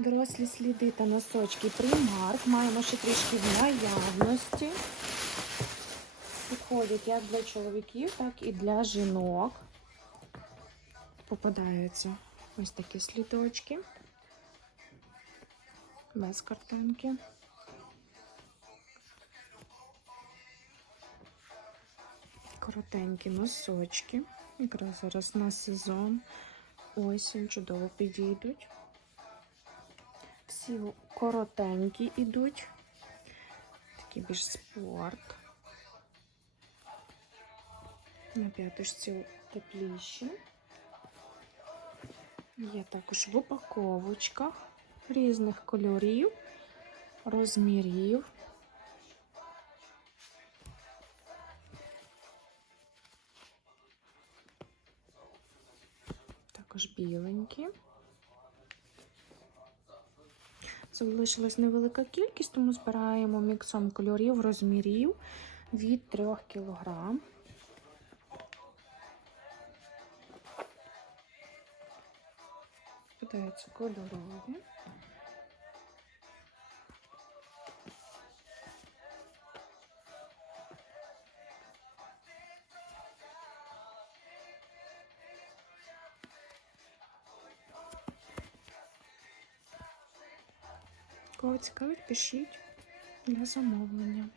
Дорослі сліди та носочки Primark. Маємо ще трішки в наявності. Підходять як для чоловіків, так і для жінок. Попадаються ось такі слідочки. Без картинки. Коротенькі носочки. Якраз зараз на сезон. Осінь чудово підійдуть. Всі коротенькі йдуть. Такий більш спорт. На п'яточці тепліші. Є також в упаковочках різних кольорів, розмірів. Також біленькі. Залишилась невелика кількість, тому збираємо міксом кольорів, розмірів від 3 кг. Питаються кольорові. Кого цікавить, пишіть для замовлення.